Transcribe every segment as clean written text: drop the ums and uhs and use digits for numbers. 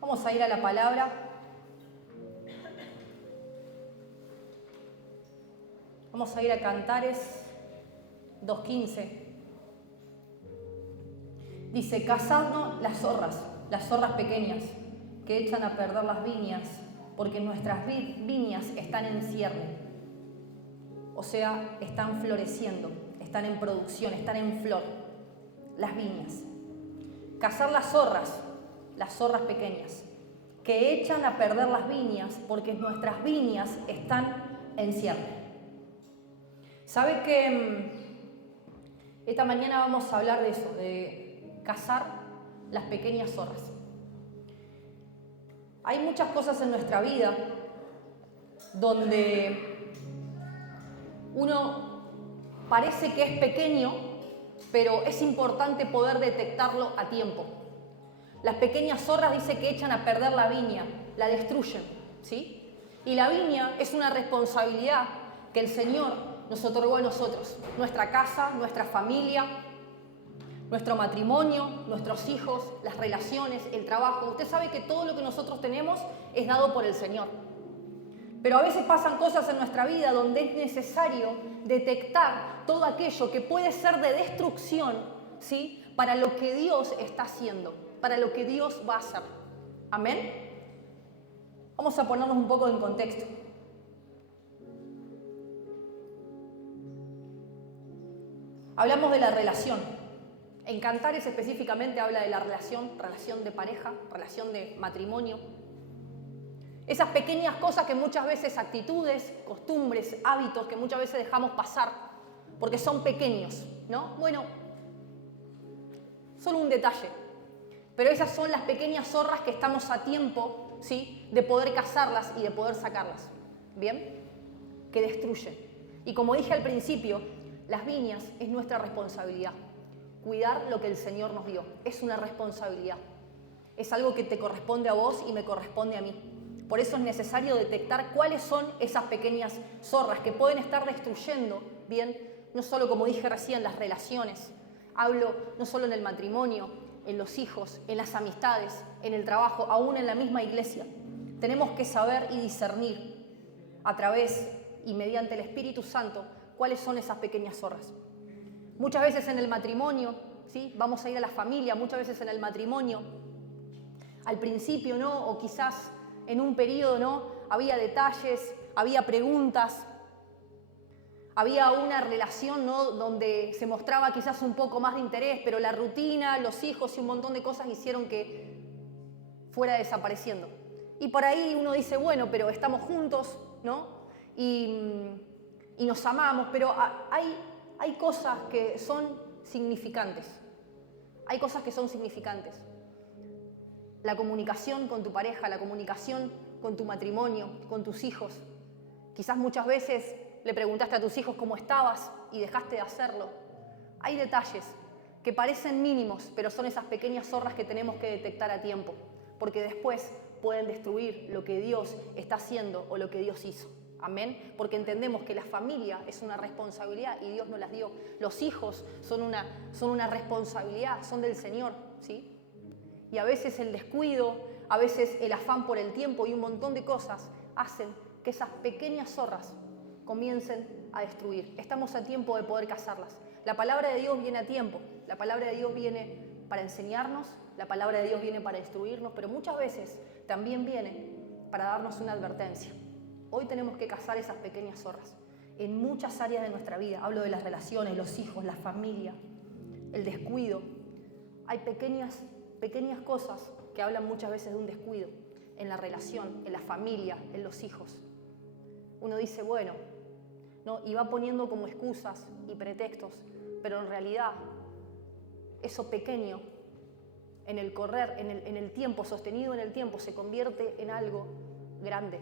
Vamos a ir a la palabra. Vamos a ir a Cantares 2:15. Dice, cazadnos las zorras pequeñas, que echan a perder las viñas, porque nuestras viñas están en cierne. O sea, están floreciendo, están en producción, están en flor, las viñas. Cazar las zorras pequeñas, que echan a perder las viñas, porque nuestras viñas están en cierne. ¿Sabe que esta mañana vamos a hablar de eso, de cazar las pequeñas zorras? Hay muchas cosas en nuestra vida donde uno parece que es pequeño, pero es importante poder detectarlo a tiempo. Las pequeñas zorras dice que echan a perder la viña, la destruyen, ¿sí? Y la viña es una responsabilidad que el Señor nos otorgó a nosotros, nuestra casa, nuestra familia, nuestro matrimonio, nuestros hijos, las relaciones, el trabajo. Usted sabe que todo lo que nosotros tenemos es dado por el Señor. Pero a veces pasan cosas en nuestra vida donde es necesario detectar todo aquello que puede ser de destrucción, ¿sí? Para lo que Dios está haciendo, para lo que Dios va a hacer. ¿Amén? Vamos a ponernos un poco en contexto. Hablamos de la relación. En Cantares específicamente habla de la relación de pareja, relación de matrimonio. Esas pequeñas cosas que muchas veces, actitudes, costumbres, hábitos que muchas veces dejamos pasar porque son pequeños, ¿no? Bueno, solo un detalle. Pero esas son las pequeñas zorras que estamos a tiempo, ¿sí?, de poder cazarlas y de poder sacarlas. ¿Bien? Que destruyen. Y como dije al principio, las viñas es nuestra responsabilidad. Cuidar lo que el Señor nos dio. Es una responsabilidad. Es algo que te corresponde a vos y me corresponde a mí. Por eso es necesario detectar cuáles son esas pequeñas zorras que pueden estar destruyendo, bien, no solo, como dije recién, las relaciones. Hablo no solo en el matrimonio, en los hijos, en las amistades, en el trabajo, aún en la misma iglesia. Tenemos que saber y discernir a través y mediante el Espíritu Santo cuáles son esas pequeñas zorras. Muchas veces en el matrimonio, ¿sí?, vamos a ir a la familia, muchas veces en el matrimonio, al principio, ¿no?, o quizás en un periodo, ¿no?, había detalles, había preguntas, había una relación, ¿no?, donde se mostraba quizás un poco más de interés, pero la rutina, los hijos y un montón de cosas hicieron que fuera desapareciendo. Y por ahí uno dice, bueno, pero estamos juntos, ¿no?, y nos amamos, pero hay cosas que son significantes. Hay cosas que son significantes. La comunicación con tu pareja, la comunicación con tu matrimonio, con tus hijos. Quizás muchas veces le preguntaste a tus hijos cómo estabas y dejaste de hacerlo. Hay detalles que parecen mínimos, pero son esas pequeñas zorras que tenemos que detectar a tiempo, porque después pueden destruir lo que Dios está haciendo o lo que Dios hizo. Amén, porque entendemos que la familia es una responsabilidad y Dios nos las dio. Los hijos son una responsabilidad, son del Señor, ¿sí? Y a veces el descuido, a veces el afán por el tiempo y un montón de cosas hacen que esas pequeñas zorras comiencen a destruir. Estamos a tiempo de poder cazarlas. La palabra de Dios viene a tiempo, la palabra de Dios viene para enseñarnos, la palabra de Dios viene para destruirnos, pero muchas veces también viene para darnos una advertencia. Hoy tenemos que cazar esas pequeñas zorras en muchas áreas de nuestra vida. Hablo de las relaciones, los hijos, la familia, el descuido. Hay pequeñas cosas que hablan muchas veces de un descuido en la relación, en la familia, en los hijos. Uno dice, bueno, ¿no?, y va poniendo como excusas y pretextos, pero en realidad eso pequeño en el correr, en el tiempo, sostenido en el tiempo, se convierte en algo grande.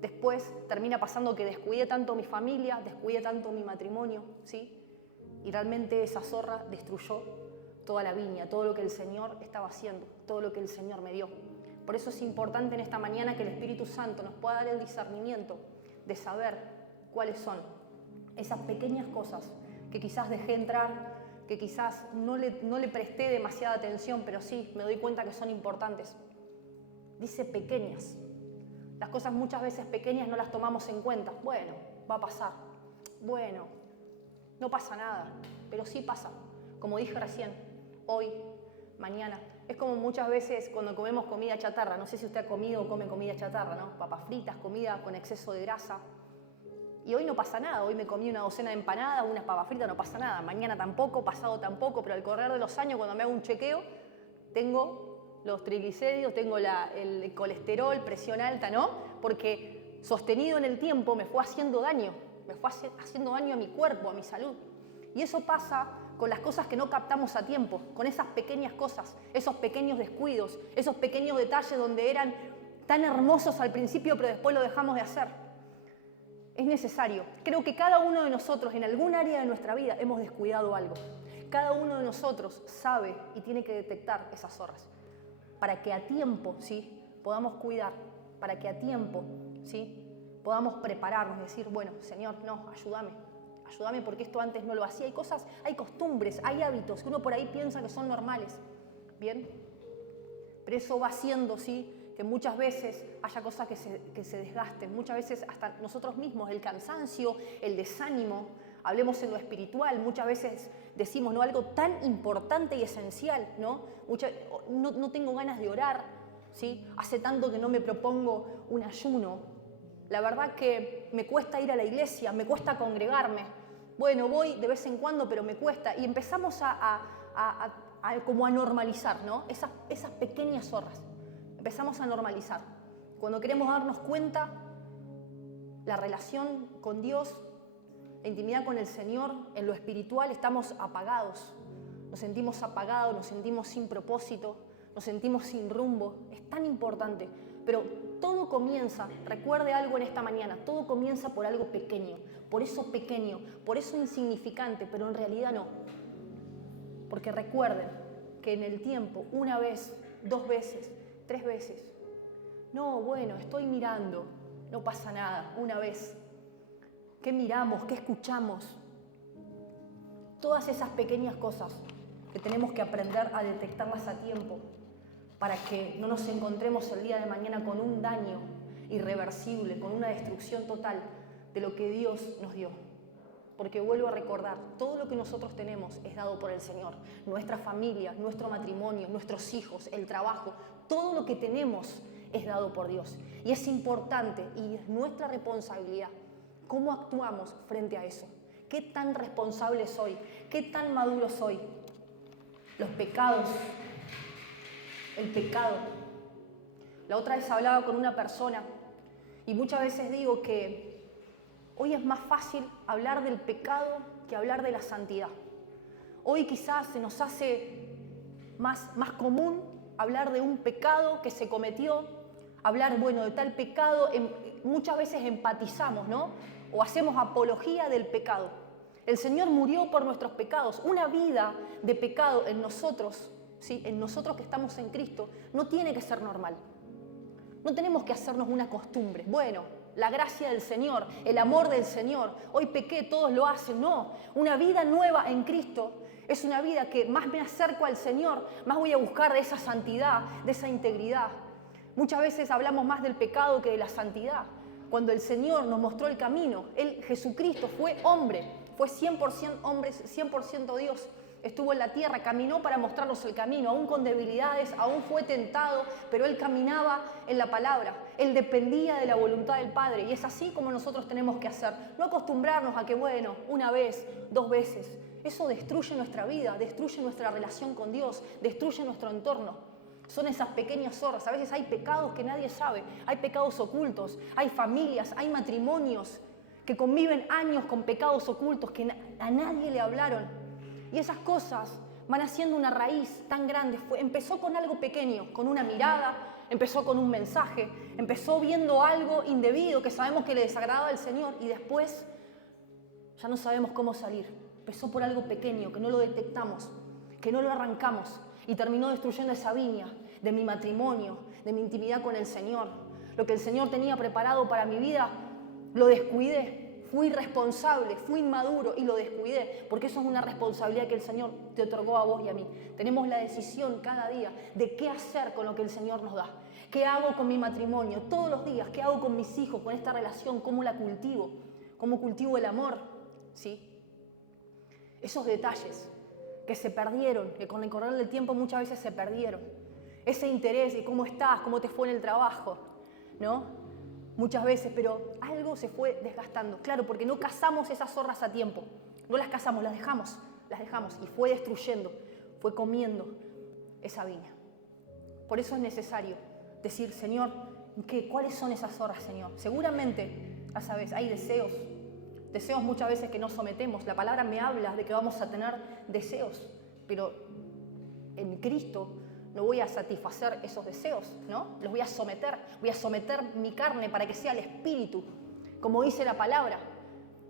Después termina pasando que descuidé tanto mi familia, descuidé tanto mi matrimonio, ¿sí? Y realmente esa zorra destruyó toda la viña, todo lo que el Señor estaba haciendo, todo lo que el Señor me dio. Por eso es importante en esta mañana que el Espíritu Santo nos pueda dar el discernimiento de saber cuáles son esas pequeñas cosas que quizás dejé entrar, que quizás no le presté demasiada atención, pero sí me doy cuenta que son importantes. Dice pequeñas. Las cosas muchas veces pequeñas no las tomamos en cuenta. Bueno, va a pasar. Bueno, no pasa nada, pero sí pasa. Como dije recién, hoy, mañana. Es como muchas veces cuando comemos comida chatarra. No sé si usted ha comido o come comida chatarra, ¿no? Papas fritas, comida con exceso de grasa. Y hoy no pasa nada. Hoy me comí una docena de empanadas, unas papas fritas, no pasa nada. Mañana tampoco, pasado tampoco, pero al correr de los años, cuando me hago un chequeo, tengo los triglicéridos, tengo el colesterol, presión alta, ¿no? Porque sostenido en el tiempo me fue haciendo daño. Me fue haciendo daño a mi cuerpo, a mi salud. Y eso pasa con las cosas que no captamos a tiempo, con esas pequeñas cosas, esos pequeños descuidos, esos pequeños detalles donde eran tan hermosos al principio, pero después lo dejamos de hacer. Es necesario. Creo que cada uno de nosotros, en algún área de nuestra vida, hemos descuidado algo. Cada uno de nosotros sabe y tiene que detectar esas zorras para que a tiempo, ¿sí?, podamos cuidar, para que a tiempo, ¿sí?, podamos prepararnos, decir, bueno, Señor, no, ayúdame porque esto antes no lo hacía. Hay cosas, hay costumbres, hay hábitos que uno por ahí piensa que son normales, ¿bien? Pero eso va haciendo, ¿sí?, que muchas veces haya cosas que se desgasten, muchas veces hasta nosotros mismos, el cansancio, el desánimo, hablemos en lo espiritual, muchas veces decimos, ¿no?, algo tan importante y esencial, ¿no? No tengo ganas de orar, ¿sí? Hace tanto que no me propongo un ayuno. La verdad que me cuesta ir a la iglesia, me cuesta congregarme. Bueno, voy de vez en cuando, pero me cuesta. Y empezamos como a normalizar, ¿no? Esas pequeñas zorras. Empezamos a normalizar. Cuando queremos darnos cuenta, la relación con Dios, la intimidad con el Señor, en lo espiritual, estamos apagados. Nos sentimos apagados, nos sentimos sin propósito, nos sentimos sin rumbo. Es tan importante. Pero todo comienza, recuerde algo en esta mañana, todo comienza por algo pequeño, por eso insignificante, pero en realidad no. Porque recuerden que en el tiempo, una vez, 2 veces, 3 veces, no, bueno, estoy mirando, no pasa nada, una vez. ¿Qué miramos? ¿Qué escuchamos? Todas esas pequeñas cosas que tenemos que aprender a detectarlas a tiempo, para que no nos encontremos el día de mañana con un daño irreversible, con una destrucción total de lo que Dios nos dio. Porque vuelvo a recordar, todo lo que nosotros tenemos es dado por el Señor. Nuestra familia, nuestro matrimonio, nuestros hijos, el trabajo, todo lo que tenemos es dado por Dios. Y es importante y es nuestra responsabilidad cómo actuamos frente a eso. ¿Qué tan responsable soy? ¿Qué tan maduro soy? Los pecados, el pecado. La otra vez hablaba con una persona y muchas veces digo que hoy es más fácil hablar del pecado que hablar de la santidad. Hoy quizás se nos hace más común hablar de un pecado que se cometió, hablar, bueno, de tal pecado, muchas veces empatizamos, ¿no? O hacemos apología del pecado. El Señor murió por nuestros pecados. Una vida de pecado en nosotros, ¿sí?, en nosotros que estamos en Cristo, no tiene que ser normal. No tenemos que hacernos una costumbre. Bueno, la gracia del Señor, el amor del Señor, hoy pequé, todos lo hacen. No, una vida nueva en Cristo es una vida que más me acerco al Señor, más voy a buscar de esa santidad, de esa integridad. Muchas veces hablamos más del pecado que de la santidad. Cuando el Señor nos mostró el camino, Jesucristo fue hombre, fue 100% hombre, 100% Dios. Estuvo en la tierra, caminó para mostrarnos el camino, aún con debilidades, aún fue tentado, pero Él caminaba en la palabra. Él dependía de la voluntad del Padre y es así como nosotros tenemos que hacer. No acostumbrarnos a que, bueno, una vez, 2 veces. Eso destruye nuestra vida, destruye nuestra relación con Dios, destruye nuestro entorno. Son esas pequeñas zorras. A veces hay pecados que nadie sabe, hay pecados ocultos, hay familias, hay matrimonios que conviven años con pecados ocultos que a nadie le hablaron. Y esas cosas van haciendo una raíz tan grande. Empezó con algo pequeño, con una mirada, empezó con un mensaje, empezó viendo algo indebido que sabemos que le desagradaba al Señor y después ya no sabemos cómo salir. Empezó por algo pequeño, que no lo detectamos, que no lo arrancamos y terminó destruyendo esa viña de mi matrimonio, de mi intimidad con el Señor. Lo que el Señor tenía preparado para mi vida, lo descuidé. fui irresponsable, fui inmaduro y lo descuidé, porque eso es una responsabilidad que el Señor te otorgó a vos y a mí. Tenemos la decisión cada día de qué hacer con lo que el Señor nos da. ¿Qué hago con mi matrimonio todos los días? ¿Qué hago con mis hijos, con esta relación? ¿Cómo la cultivo? ¿Cómo cultivo el amor? ¿Sí? Esos detalles que se perdieron, que con el correr del tiempo muchas veces se perdieron. Ese interés de cómo estás, cómo te fue en el trabajo, ¿no? Muchas veces, pero algo se fue desgastando. Claro, porque no cazamos esas zorras a tiempo. No las cazamos, las dejamos y fue destruyendo, fue comiendo esa viña. Por eso es necesario decir, Señor, ¿cuáles son esas zorras, Señor? Seguramente, ya sabes, hay deseos muchas veces que no sometemos. La palabra me habla de que vamos a tener deseos, pero en Cristo no voy a satisfacer esos deseos, ¿no? Los voy a someter mi carne para que sea el Espíritu, como dice la palabra.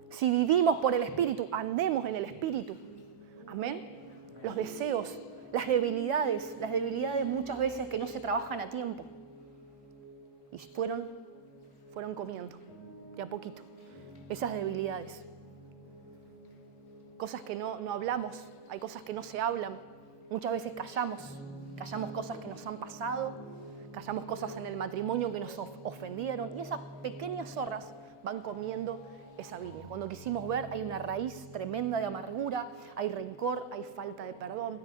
Si vivimos por el Espíritu, andemos en el Espíritu. Amén. Los deseos, las debilidades muchas veces que no se trabajan a tiempo. Y fueron comiendo, de a poquito, esas debilidades. Cosas que no hablamos, hay cosas que no se hablan. Muchas veces callamos cosas que nos han pasado, callamos cosas en el matrimonio que nos ofendieron. Y esas pequeñas zorras van comiendo esa viña. Cuando quisimos ver, hay una raíz tremenda de amargura, hay rencor, hay falta de perdón.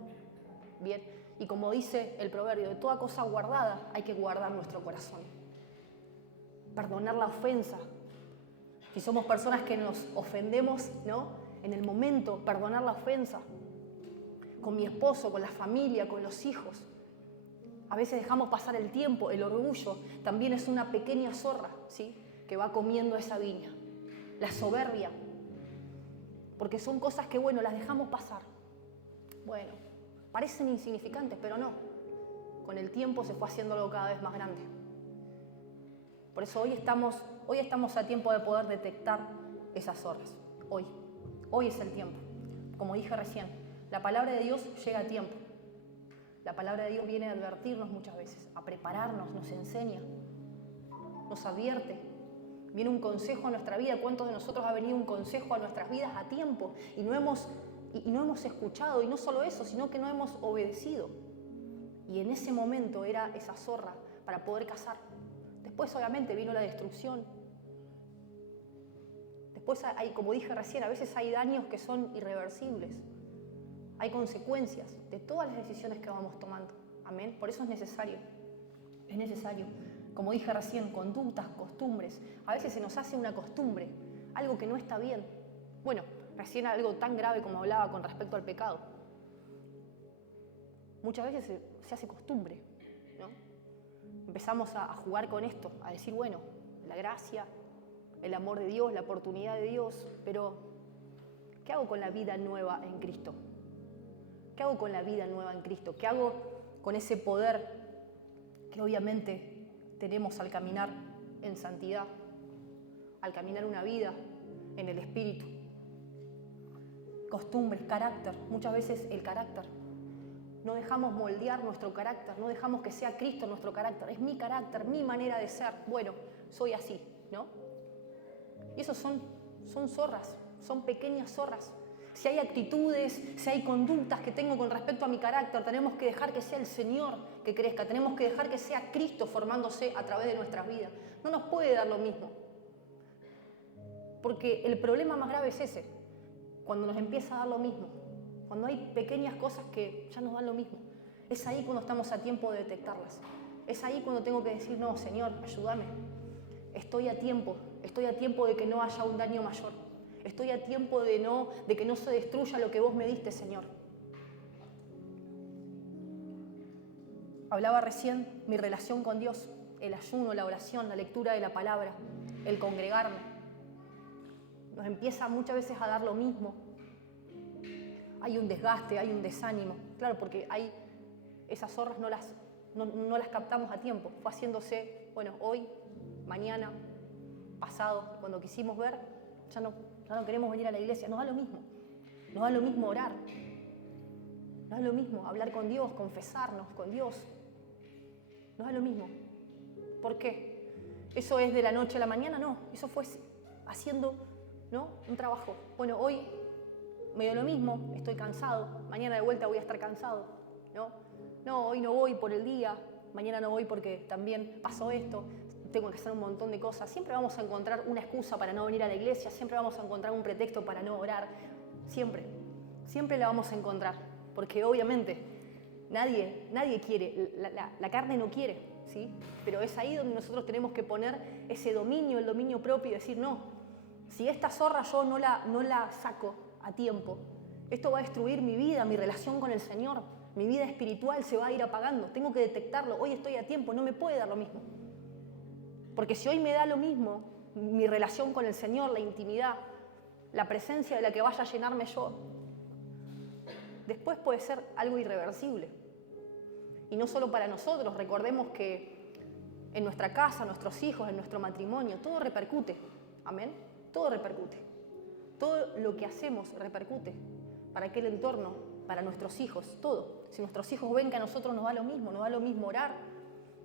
Bien, y como dice el proverbio, de toda cosa guardada hay que guardar nuestro corazón. Perdonar la ofensa. Si somos personas que nos ofendemos, ¿no? En el momento, perdonar la ofensa. Con mi esposo, con la familia, con los hijos. A veces dejamos pasar el tiempo, el orgullo también es una pequeña zorra, ¿sí? Que va comiendo esa viña. La soberbia, porque son cosas que, bueno, las dejamos pasar. Bueno, parecen insignificantes, pero no. Con el tiempo se fue haciendo algo cada vez más grande. Por eso hoy estamos a tiempo de poder detectar esas zorras. Hoy es el tiempo. Como dije recién, la palabra de Dios llega a tiempo. La palabra de Dios viene a advertirnos muchas veces, a prepararnos, nos enseña, nos advierte. Viene un consejo a nuestra vida. ¿Cuántos de nosotros ha venido un consejo a nuestras vidas a tiempo y no hemos escuchado? Y no solo eso, sino que no hemos obedecido. Y en ese momento era esa zorra para poder cazar. Después obviamente vino la destrucción. Después hay, como dije recién, a veces hay daños que son irreversibles. Hay consecuencias de todas las decisiones que vamos tomando. Amén. Por eso es necesario. Es necesario. Como dije recién, conductas, costumbres. A veces se nos hace una costumbre, algo que no está bien. Bueno, recién algo tan grave como hablaba con respecto al pecado. Muchas veces se hace costumbre, ¿no? Empezamos a jugar con esto, a decir, bueno, la gracia, el amor de Dios, la oportunidad de Dios, pero ¿qué hago con la vida nueva en Cristo? ¿Qué hago con la vida nueva en Cristo? ¿Qué hago con ese poder que obviamente tenemos al caminar en santidad, al caminar una vida en el Espíritu? Costumbres, carácter, muchas veces el carácter. No dejamos moldear nuestro carácter, no dejamos que sea Cristo nuestro carácter. Es mi carácter, mi manera de ser. Bueno, soy así, ¿no? Y esos son zorras, son pequeñas zorras. Si hay actitudes, si hay conductas que tengo con respecto a mi carácter, tenemos que dejar que sea el Señor que crezca. Tenemos que dejar que sea Cristo formándose a través de nuestras vidas. No nos puede dar lo mismo. Porque el problema más grave es ese, cuando nos empieza a dar lo mismo. Cuando hay pequeñas cosas que ya nos dan lo mismo. Es ahí cuando estamos a tiempo de detectarlas. Es ahí cuando tengo que decir, no, Señor, ayúdame. Estoy a tiempo de que no haya un daño mayor. Estoy a tiempo de que no se destruya lo que vos me diste, Señor. Hablaba recién mi relación con Dios, el ayuno, la oración, la lectura de la palabra, el congregarme. Nos empieza muchas veces a dar lo mismo. Hay un desgaste, hay un desánimo. Claro, porque esas zorras no las captamos a tiempo. Fue haciéndose, bueno, hoy, mañana, pasado. Cuando quisimos ver, ya no queremos venir a la iglesia. Nos da lo mismo. Nos da lo mismo orar. Nos da lo mismo hablar con Dios, confesarnos con Dios. Nos da lo mismo. ¿Por qué? ¿Eso es de la noche a la mañana? No. Eso fue haciendo ¿no? Un trabajo. Bueno, hoy me dio lo mismo, estoy cansado, mañana de vuelta voy a estar cansado, ¿no? No, hoy no voy por el día, mañana no voy porque también pasó esto, tengo que hacer un montón de cosas. Siempre vamos a encontrar una excusa para no venir a la iglesia, siempre vamos a encontrar un pretexto para no orar, siempre la vamos a encontrar, porque obviamente nadie quiere, la carne no quiere, ¿sí? Pero es ahí donde nosotros tenemos que poner ese dominio, el dominio propio y decir, no, si esta zorra yo no la saco a tiempo, esto va a destruir mi vida, mi relación con el Señor, mi vida espiritual se va a ir apagando, tengo que detectarlo, hoy estoy a tiempo, no me puede dar lo mismo. Porque si hoy me da lo mismo, mi relación con el Señor, la intimidad, la presencia de la que vaya a llenarme yo, después puede ser algo irreversible. Y no solo para nosotros, recordemos que en nuestra casa, nuestros hijos, en nuestro matrimonio, todo repercute. Amén. Todo repercute. Todo lo que hacemos repercute para aquel entorno, para nuestros hijos, todo. Si nuestros hijos ven que a nosotros nos da lo mismo orar,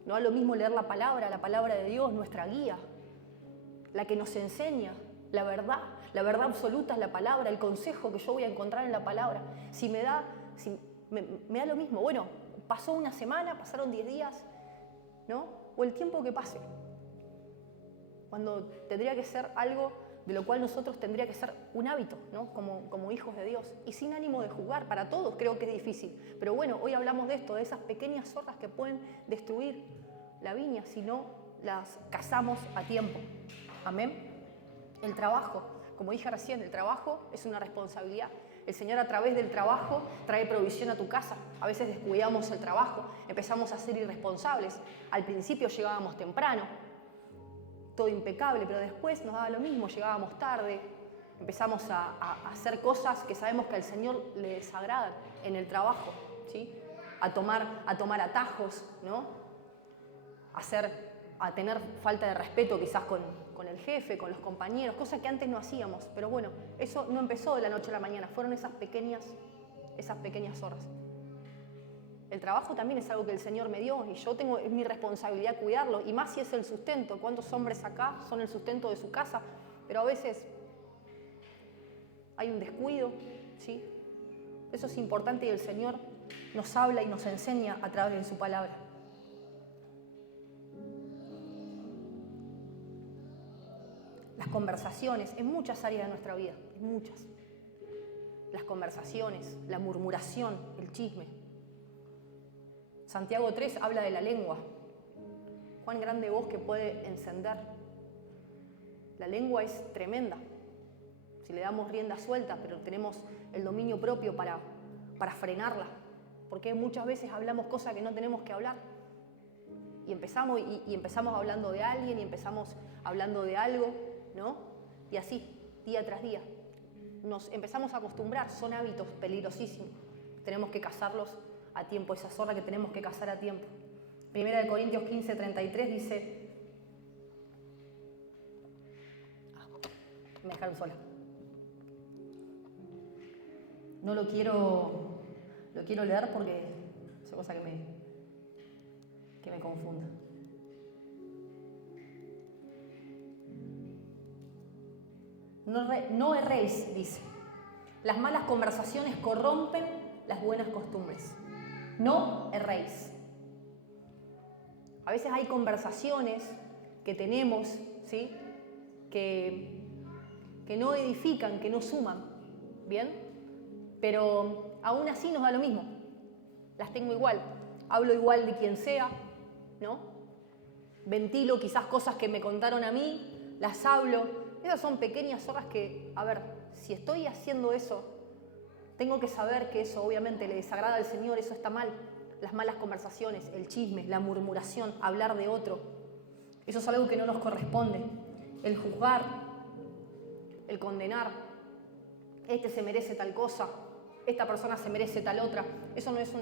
nos da lo mismo leer la palabra de Dios, nuestra guía, la que nos enseña, la verdad absoluta es la palabra, el consejo que yo voy a encontrar en la palabra. Si me da lo mismo, bueno, pasó una semana, pasaron 10 días, ¿no? O el tiempo que pase. Cuando tendría que ser algo de lo cual nosotros tendría que ser un hábito, ¿no? Como hijos de Dios. Y sin ánimo de juzgar, para todos creo que es difícil. Pero bueno, hoy hablamos de esto, de esas pequeñas zorras que pueden destruir la viña si no las cazamos a tiempo. Amén. El trabajo, como dije recién, el trabajo es una responsabilidad. El Señor a través del trabajo trae provisión a tu casa. A veces descuidamos el trabajo, empezamos a ser irresponsables. Al principio llegábamos temprano, todo impecable, pero después nos daba lo mismo, llegábamos tarde, empezamos a hacer cosas que sabemos que al Señor le desagradan en el trabajo, ¿sí? A tomar atajos, ¿no? A tener falta de respeto quizás con el jefe, con los compañeros, cosas que antes no hacíamos. Pero bueno, eso no empezó de la noche a la mañana, fueron esas pequeñas horas. El trabajo también es algo que el Señor me dio y es mi responsabilidad cuidarlo, y más si es el sustento. ¿Cuántos hombres acá son el sustento de su casa? Pero a veces hay un descuido, ¿sí? Eso es importante y el Señor nos habla y nos enseña a través de su palabra. Las conversaciones, en muchas áreas de nuestra vida, en muchas. Las conversaciones, la murmuración, el chisme. Santiago 3 habla de la lengua. Cuán grande voz que puede encender. La lengua es tremenda. Si le damos rienda suelta, pero tenemos el dominio propio para frenarla. Porque muchas veces hablamos cosas que no tenemos que hablar. Y empezamos hablando de alguien y empezamos hablando de algo, ¿no? Y así, día tras día. Nos empezamos a acostumbrar, son hábitos peligrosísimos. Tenemos que cazarlos a tiempo, esa zorra que tenemos que cazar a tiempo. 1 Corintios 15:33 dice... me dejaron sola. No lo quiero leer porque es cosa que me confunda. No erréis, dice. Las malas conversaciones corrompen las buenas costumbres. No erréis. A veces hay conversaciones que tenemos, ¿sí? que no edifican, que no suman, ¿bien? Pero aún así nos da lo mismo. Las tengo igual. Hablo igual de quien sea, ¿no? Ventilo quizás cosas que me contaron a mí, las hablo. Esas son pequeñas zorras que, a ver, si estoy haciendo eso, tengo que saber que eso obviamente le desagrada al Señor, eso está mal. Las malas conversaciones, el chisme, la murmuración, hablar de otro. Eso es algo que no nos corresponde. El juzgar, el condenar. Este se merece tal cosa, esta persona se merece tal otra. Eso no es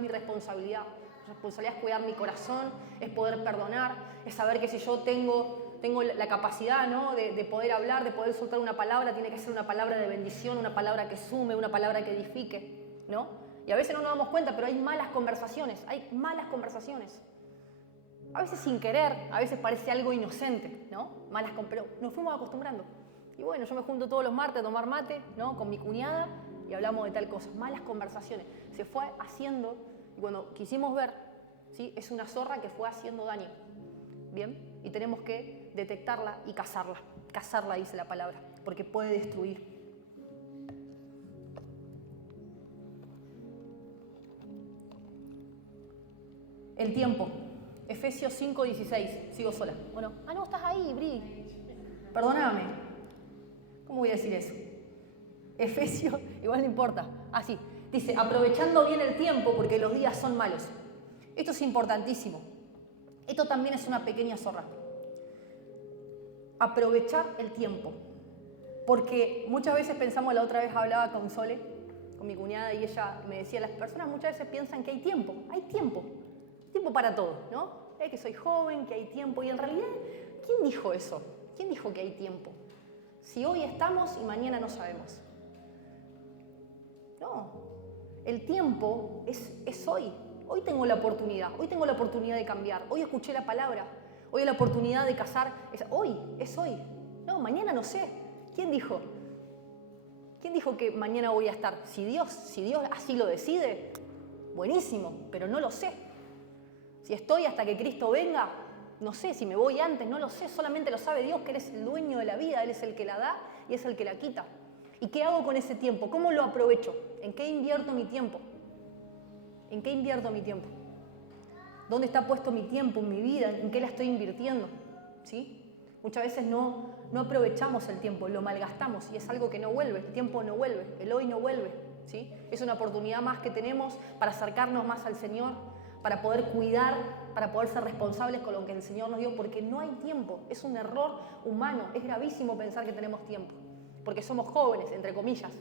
mi responsabilidad. Mi responsabilidad es cuidar mi corazón, es poder perdonar, es saber que si yo tengo la capacidad, ¿no? de poder hablar, de poder soltar una palabra, tiene que ser una palabra de bendición, una palabra que sume, una palabra que edifique, ¿no? Y a veces no nos damos cuenta, pero hay malas conversaciones. A veces sin querer, a veces parece algo inocente, ¿no? Pero nos fuimos acostumbrando. Y bueno, yo me junto todos los martes a tomar mate, ¿no? Con mi cuñada y hablamos de tal cosa. Malas conversaciones. Se fue haciendo, y cuando quisimos ver, ¿sí? Es una zorra que fue haciendo daño. ¿Bien? Y tenemos que detectarla y cazarla. Cazarla, dice la palabra, porque puede destruir. El tiempo. Efesios 5:16. Sigo sola. Bueno, no, estás ahí, Bri. Perdóname. ¿Cómo voy a decir eso? Efesios, igual no importa. Sí. Dice, aprovechando bien el tiempo porque los días son malos. Esto es importantísimo. Esto también es una pequeña zorra. Aprovechar el tiempo. Porque muchas veces pensamos, la otra vez hablaba con Sole, con mi cuñada, y ella me decía, las personas muchas veces piensan que hay tiempo. Hay tiempo. Tiempo para todo, ¿no? Que soy joven, que hay tiempo. Y en realidad, ¿quién dijo eso? ¿Quién dijo que hay tiempo? Si hoy estamos y mañana no sabemos. No. El tiempo es hoy. Hoy tengo la oportunidad. Hoy tengo la oportunidad de cambiar. Hoy escuché la palabra. Hoy hay la oportunidad de casar. Hoy, es hoy. No, mañana no sé. ¿Quién dijo? ¿Quién dijo que mañana voy a estar? Si Dios así lo decide, buenísimo, pero no lo sé. Si estoy hasta que Cristo venga, no sé. Si me voy antes, no lo sé. Solamente lo sabe Dios, que Él es el dueño de la vida. Él es el que la da y es el que la quita. ¿Y qué hago con ese tiempo? ¿Cómo lo aprovecho? ¿En qué invierto mi tiempo? ¿En qué invierto mi tiempo? ¿Dónde está puesto mi tiempo, mi vida? ¿En qué la estoy invirtiendo? ¿Sí? Muchas veces no aprovechamos el tiempo, lo malgastamos y es algo que no vuelve. El tiempo no vuelve, el hoy no vuelve. ¿Sí? Es una oportunidad más que tenemos para acercarnos más al Señor, para poder cuidar, para poder ser responsables con lo que el Señor nos dio, porque no hay tiempo. Es un error humano. Es gravísimo pensar que tenemos tiempo, porque somos jóvenes, entre comillas.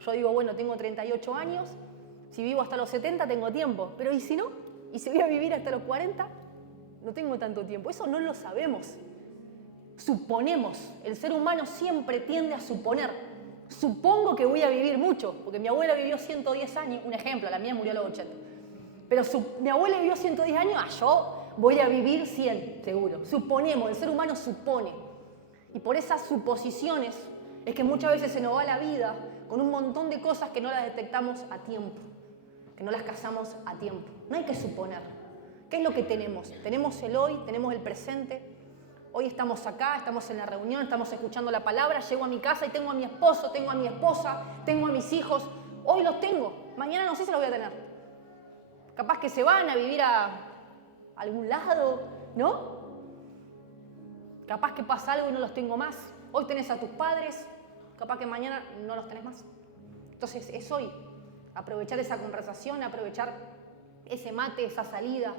Yo digo, bueno, tengo 38 años, si vivo hasta los 70 tengo tiempo, pero ¿y si no? ¿Y si voy a vivir hasta los 40? No tengo tanto tiempo. Eso no lo sabemos. Suponemos. El ser humano siempre tiende a suponer. Supongo que voy a vivir mucho, porque mi abuela vivió 110 años, un ejemplo, la mía murió a los 80. Pero mi abuela vivió 110 años, yo voy a vivir 100, seguro. Suponemos, el ser humano supone. Y por esas suposiciones es que muchas veces se nos va la vida con un montón de cosas que no las detectamos a tiempo, que no las cazamos a tiempo. No hay que suponer. ¿Qué es lo que tenemos? Tenemos el hoy, tenemos el presente. Hoy estamos acá, estamos en la reunión, estamos escuchando la palabra, llego a mi casa y tengo a mi esposo, tengo a mi esposa, tengo a mis hijos. Hoy los tengo, mañana no sé si los voy a tener. Capaz que se van a vivir a algún lado, ¿no? Capaz que pasa algo y no los tengo más. Hoy tenés a tus padres, capaz que mañana no los tenés más. Entonces es hoy. Aprovechar esa conversación, aprovechar ese mate, esa salida.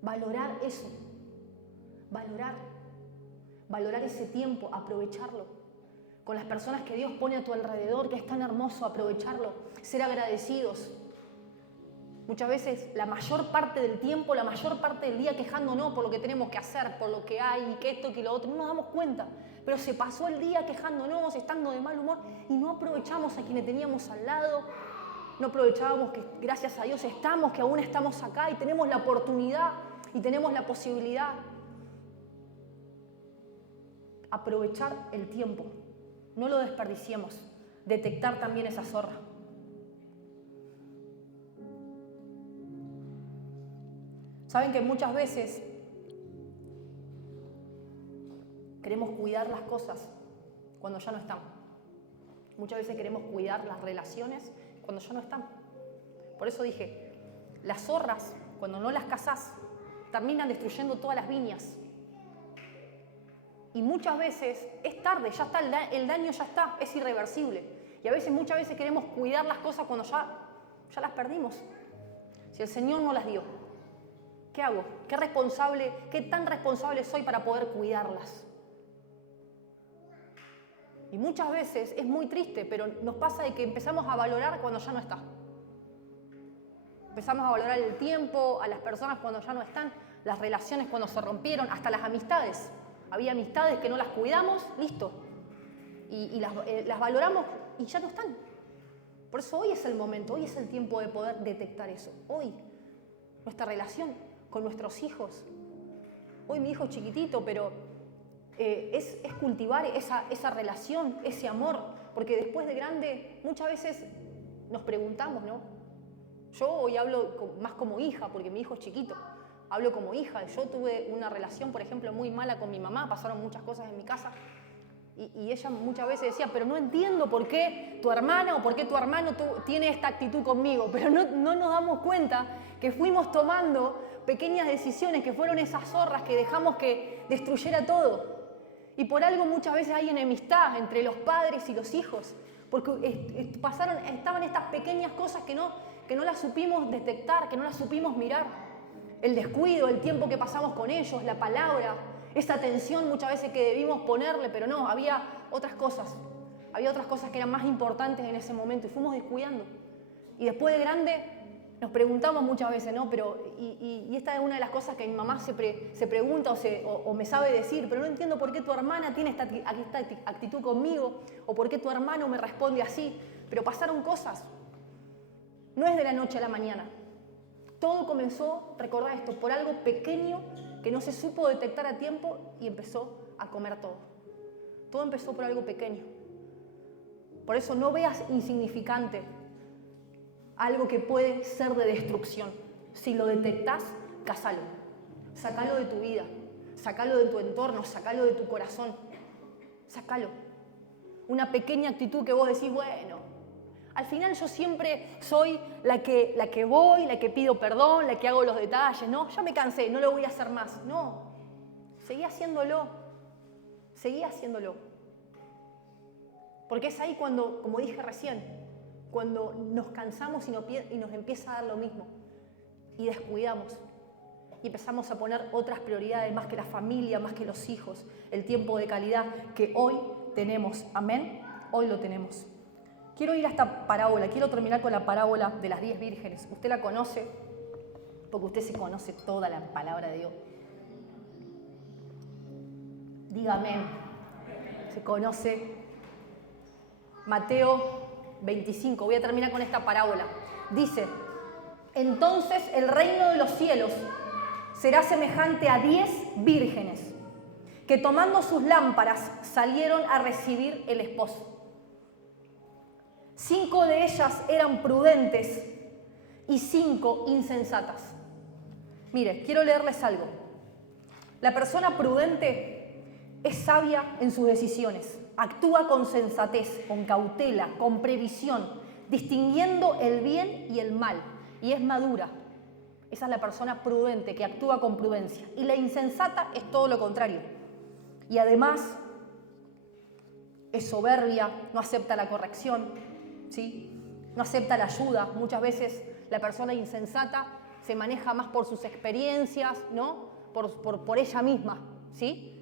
Valorar eso. Valorar ese tiempo, aprovecharlo. Con las personas que Dios pone a tu alrededor, que es tan hermoso, aprovecharlo. Ser agradecidos. Muchas veces la mayor parte del tiempo, la mayor parte del día quejándonos por lo que tenemos que hacer, por lo que hay, que esto, que lo otro, no nos damos cuenta. Pero se pasó el día quejándonos, estando de mal humor y no aprovechamos a quienes teníamos al lado. No aprovechábamos que gracias a Dios estamos, que aún estamos acá y tenemos la oportunidad y tenemos la posibilidad. Aprovechar el tiempo, no lo desperdiciemos. Detectar también esa zorra. Saben que muchas veces queremos cuidar las cosas cuando ya no están. Muchas veces queremos cuidar las relaciones cuando ya no están. Por eso dije, las zorras, cuando no las cazás, terminan destruyendo todas las viñas. Y muchas veces es tarde, ya está, el daño ya está, es irreversible. Y a veces, muchas veces queremos cuidar las cosas cuando ya las perdimos. Si el Señor no las dio. ¿Qué hago? ¿Qué tan responsable soy para poder cuidarlas? Y muchas veces es muy triste, pero nos pasa de que empezamos a valorar cuando ya no está. Empezamos a valorar el tiempo, a las personas cuando ya no están, las relaciones cuando se rompieron, hasta las amistades. Había amistades que no las cuidamos, listo. Y las valoramos y ya no están. Por eso hoy es el momento, hoy es el tiempo de poder detectar eso. Hoy, nuestra relación con nuestros hijos. Hoy mi hijo es chiquitito, pero es cultivar esa relación, ese amor, porque después de grande muchas veces nos preguntamos, ¿no? Yo hoy hablo más como hija, porque mi hijo es chiquito, hablo como hija. Yo tuve una relación, por ejemplo, muy mala con mi mamá, pasaron muchas cosas en mi casa, y ella muchas veces decía, pero no entiendo por qué tu hermana o por qué tu hermano tiene esta actitud conmigo, pero no nos damos cuenta que fuimos tomando pequeñas decisiones, que fueron esas zorras que dejamos que destruyera todo. Y por algo muchas veces hay enemistad entre los padres y los hijos, porque estaban estas pequeñas cosas que no las supimos detectar, que no las supimos mirar. El descuido, el tiempo que pasamos con ellos, la palabra, esa atención muchas veces que debimos ponerle, pero no, había otras cosas que eran más importantes en ese momento y fuimos descuidando. Y después de grande nos preguntamos muchas veces, ¿no? Y esta es una de las cosas que mi mamá se pregunta o me sabe decir, pero no entiendo por qué tu hermana tiene esta actitud conmigo o por qué tu hermano me responde así. Pero pasaron cosas. No es de la noche a la mañana. Todo comenzó, recordá esto, por algo pequeño que no se supo detectar a tiempo y empezó a comer todo. Todo empezó por algo pequeño. Por eso no veas insignificante algo que puede ser de destrucción. Si lo detectás, cásalo. Sácalo de tu vida, sácalo de tu entorno, sácalo de tu corazón. Sácalo. Una pequeña actitud que vos decís, bueno, al final yo siempre soy la que voy, la que pido perdón, la que hago los detalles, ¿no? Ya me cansé, no lo voy a hacer más. No, seguí haciéndolo, seguí haciéndolo. Porque es ahí cuando, como dije recién, cuando nos cansamos y nos empieza a dar lo mismo y descuidamos y empezamos a poner otras prioridades más que la familia, más que los hijos, el tiempo de calidad que hoy tenemos. Amén, hoy lo tenemos. Quiero ir a esta parábola, quiero terminar con la parábola de las 10 vírgenes. Usted la conoce, porque usted se conoce toda la palabra de Dios. Diga amén. Se conoce Mateo 25. Voy a terminar con esta parábola. Dice, entonces el reino de los cielos será semejante a 10 vírgenes que tomando sus lámparas salieron a recibir el esposo. 5 de ellas eran prudentes y 5 insensatas. Mire, quiero leerles algo. La persona prudente es sabia en sus decisiones, actúa con sensatez, con cautela, con previsión, distinguiendo el bien y el mal, y es madura. Esa es la persona prudente que actúa con prudencia. Y la insensata es todo lo contrario. Y además es soberbia, no acepta la corrección, ¿sí? No acepta la ayuda. Muchas veces la persona insensata se maneja más por sus experiencias, ¿no? Por ella misma, ¿sí?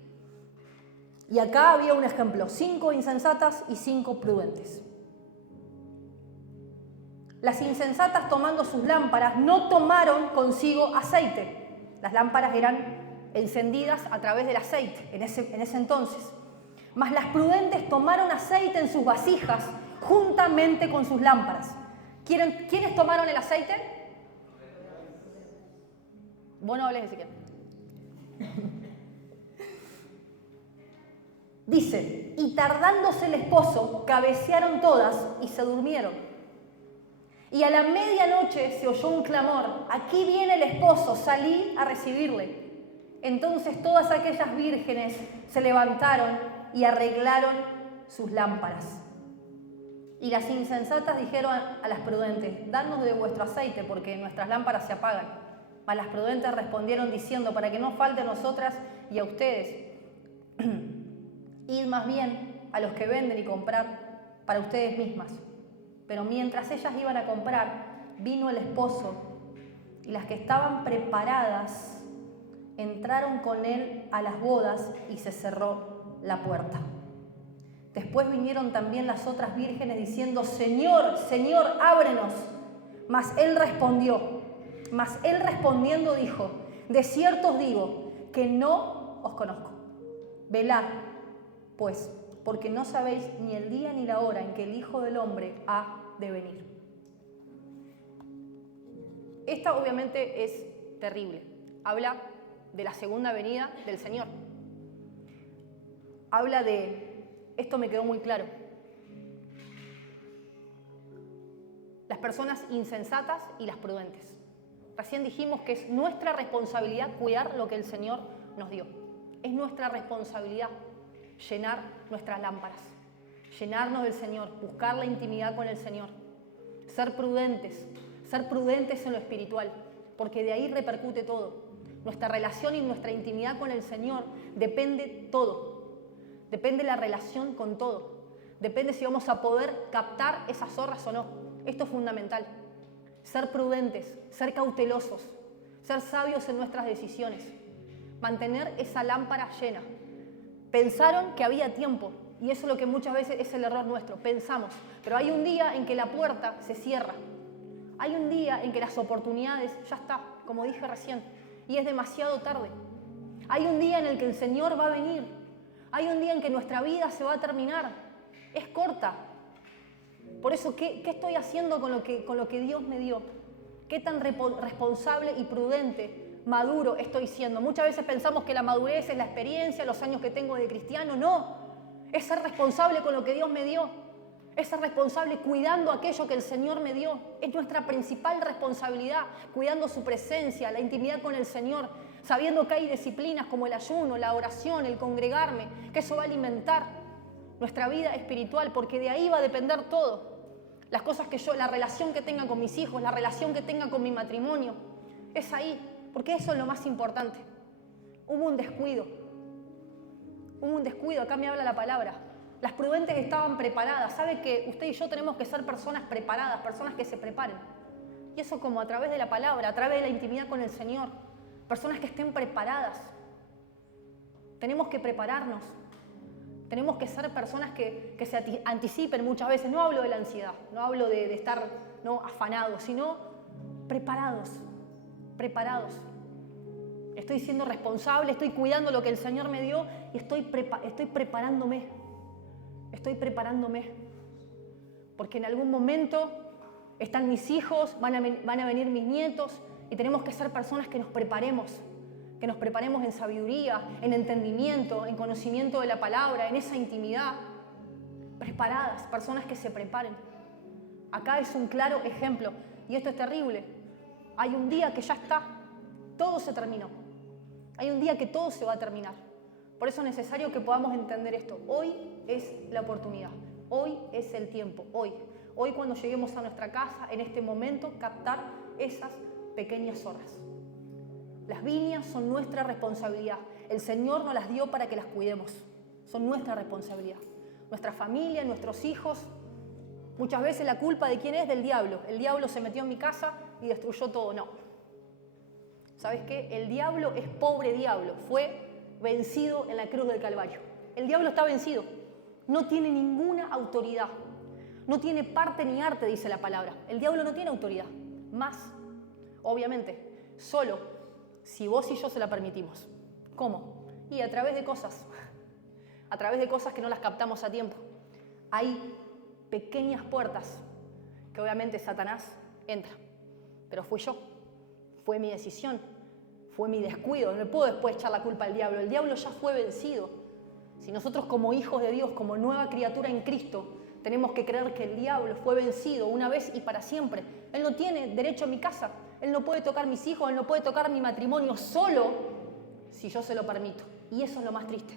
Y acá había un ejemplo, 5 insensatas y 5 prudentes. Las insensatas, tomando sus lámparas, no tomaron consigo aceite. Las lámparas eran encendidas a través del aceite en ese entonces. Mas las prudentes tomaron aceite en sus vasijas juntamente con sus lámparas. ¿Quiénes tomaron el aceite? Vos no hables, Ezequiel. Dice, y tardándose el esposo, cabecearon todas y se durmieron. Y a la medianoche se oyó un clamor, aquí viene el esposo, salí a recibirle. Entonces todas aquellas vírgenes se levantaron y arreglaron sus lámparas. Y las insensatas dijeron a las prudentes, danos de vuestro aceite porque nuestras lámparas se apagan. Mas las prudentes respondieron diciendo, para que no falte a nosotras y a ustedes, id más bien a los que venden y comprar para ustedes mismas. Pero mientras ellas iban a comprar, vino el esposo, y las que estaban preparadas entraron con él a las bodas y se cerró la puerta. Después vinieron también las otras vírgenes diciendo, Señor, Señor, ábrenos. Mas él respondiendo dijo, de cierto os digo que no os conozco. Velad, pues, porque no sabéis ni el día ni la hora en que el Hijo del Hombre ha de venir. Esta obviamente es terrible. Habla de la segunda venida del Señor. habla de, esto me quedó muy claro, las personas insensatas y las prudentes. Recién dijimos que es nuestra responsabilidad cuidar lo que el Señor nos dio. Es nuestra responsabilidad llenar nuestras lámparas, llenarnos del Señor, buscar la intimidad con el Señor, ser prudentes en lo espiritual, porque de ahí repercute todo. Nuestra relación y nuestra intimidad con el Señor depende todo. Depende la relación con todo. Depende si vamos a poder captar esas zorras o no. Esto es fundamental. Ser prudentes, ser cautelosos, ser sabios en nuestras decisiones, mantener esa lámpara llena. Pensaron que había tiempo, y eso es lo que muchas veces es el error nuestro, pensamos, pero hay un día en que la puerta se cierra, hay un día en que las oportunidades, ya está, como dije recién, y es demasiado tarde. Hay un día en el que el Señor va a venir, hay un día en que nuestra vida se va a terminar, es corta. Por eso, ¿qué estoy haciendo con lo que Dios me dio? ¿Qué tan responsable y prudente, maduro estoy siendo? Muchas veces pensamos que la madurez es la experiencia, los años que tengo de cristiano. No, es ser responsable con lo que Dios me dio. Es ser responsable cuidando aquello que el Señor me dio. Es nuestra principal responsabilidad, cuidando su presencia, la intimidad con el Señor, sabiendo que hay disciplinas como el ayuno, la oración, el congregarme, que eso va a alimentar nuestra vida espiritual, porque de ahí va a depender todo. Las cosas que la relación que tenga con mis hijos, la relación que tenga con mi matrimonio, es ahí, porque eso es lo más importante. Hubo un descuido, acá me habla la palabra. Las prudentes estaban preparadas. Sabe que usted y yo tenemos que ser personas preparadas, personas que se preparen. Y eso como a través de la palabra, a través de la intimidad con el Señor. Personas que estén preparadas. Tenemos que prepararnos. Tenemos que ser personas que se anticipen muchas veces. No hablo de la ansiedad, no hablo de estar afanados, sino preparados. Estoy siendo responsable, estoy cuidando lo que el Señor me dio y estoy preparándome. Porque en algún momento están mis hijos, van a venir mis nietos y tenemos que ser personas que nos preparemos en sabiduría, en entendimiento, en conocimiento de la palabra, en esa intimidad. Preparadas, personas que se preparen. Acá es un claro ejemplo, y esto es terrible. Hay un día que ya está, todo se terminó. Hay un día que todo se va a terminar. Por eso es necesario que podamos entender esto. Hoy es la oportunidad, hoy es el tiempo, hoy cuando lleguemos a nuestra casa, en este momento, captar esas pequeñas zorras. Las viñas son nuestra responsabilidad. El Señor nos las dio para que las cuidemos. Son nuestra responsabilidad. Nuestra familia, nuestros hijos. Muchas veces la culpa de quién es, del diablo. El diablo se metió en mi casa y destruyó todo. No. ¿Sabes qué? El diablo es pobre diablo. Fue vencido en la cruz del Calvario. El diablo está vencido. No tiene ninguna autoridad. No tiene parte ni arte, dice la palabra. El diablo no tiene autoridad. Más, obviamente, solo si vos y yo se la permitimos. ¿Cómo? Y a través de cosas. A través de cosas que no las captamos a tiempo. Hay pequeñas puertas que obviamente Satanás entra. Pero fui yo. Fue mi decisión. Fue mi descuido. No le puedo después echar la culpa al diablo. El diablo ya fue vencido. Si nosotros como hijos de Dios, como nueva criatura en Cristo, tenemos que creer que el diablo fue vencido una vez y para siempre. Él no tiene derecho a mi casa. Él no puede tocar mis hijos, Él no puede tocar mi matrimonio solo si yo se lo permito. Y eso es lo más triste.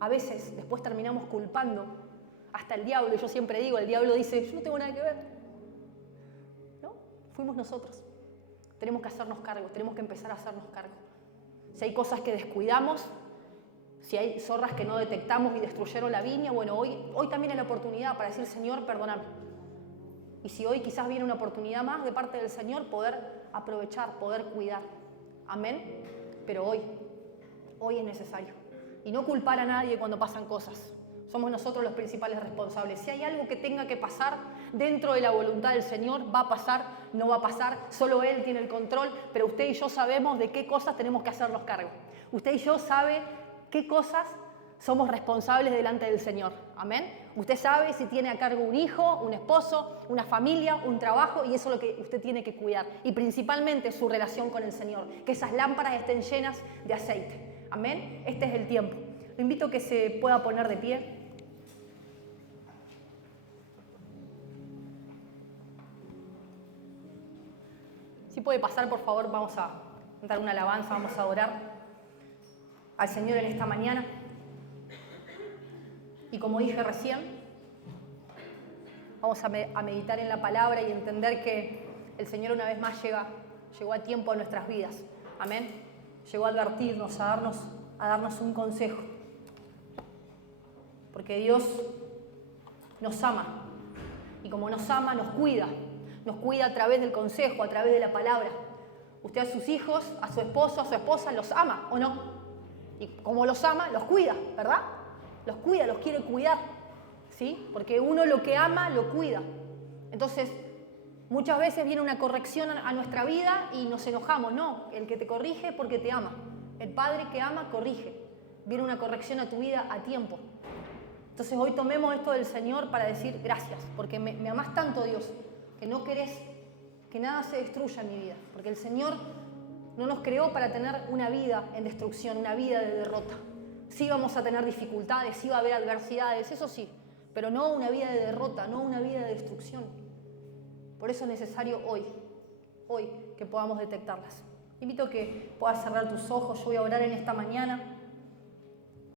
A veces después terminamos culpando hasta el diablo. Y yo siempre digo, el diablo dice, yo no tengo nada que ver. ¿No? Fuimos nosotros. Tenemos que hacernos cargo, tenemos que empezar a hacernos cargo. Si hay cosas que descuidamos, si hay zorras que no detectamos y destruyeron la viña, bueno, hoy también hay la oportunidad para decir, Señor, perdóname. Y si hoy quizás viene una oportunidad más de parte del Señor, poder aprovechar, poder cuidar. Amén. Pero hoy es necesario. Y no culpar a nadie cuando pasan cosas. Somos nosotros los principales responsables. Si hay algo que tenga que pasar dentro de la voluntad del Señor, va a pasar, no va a pasar. Solo Él tiene el control, pero usted y yo sabemos de qué cosas tenemos que hacernos cargo. Usted y yo sabe qué cosas somos responsables delante del Señor. Amén. Usted sabe si tiene a cargo un hijo, un esposo, una familia, un trabajo, y eso es lo que usted tiene que cuidar. Y principalmente su relación con el Señor. Que esas lámparas estén llenas de aceite. Amén. Este es el tiempo. Lo invito a que se pueda poner de pie. Si puede pasar, por favor, vamos a dar una alabanza, vamos a adorar al Señor en esta mañana. Y como dije recién, vamos a meditar en la palabra y entender que el Señor una vez más llegó a tiempo a nuestras vidas. Amén. Llegó a advertirnos, a darnos un consejo. Porque Dios nos ama. Y como nos ama, nos cuida. Nos cuida a través del consejo, a través de la palabra. Usted a sus hijos, a su esposo, a su esposa, los ama, ¿o no? Y como los ama, los cuida, ¿verdad? Los cuida, los quiere cuidar, ¿sí? Porque uno lo que ama, lo cuida. Entonces, muchas veces viene una corrección a nuestra vida y nos enojamos. No, el que te corrige es porque te ama. El padre que ama, corrige. Viene una corrección a tu vida a tiempo. Entonces, hoy tomemos esto del Señor para decir gracias, porque me amás tanto, Dios, que no querés que nada se destruya en mi vida. Porque el Señor no nos creó para tener una vida en destrucción, una vida de derrota. Sí vamos a tener dificultades, sí va a haber adversidades, eso sí, pero no una vida de derrota, no una vida de destrucción. Por eso es necesario hoy que podamos detectarlas. Te invito a que puedas cerrar tus ojos, yo voy a orar en esta mañana.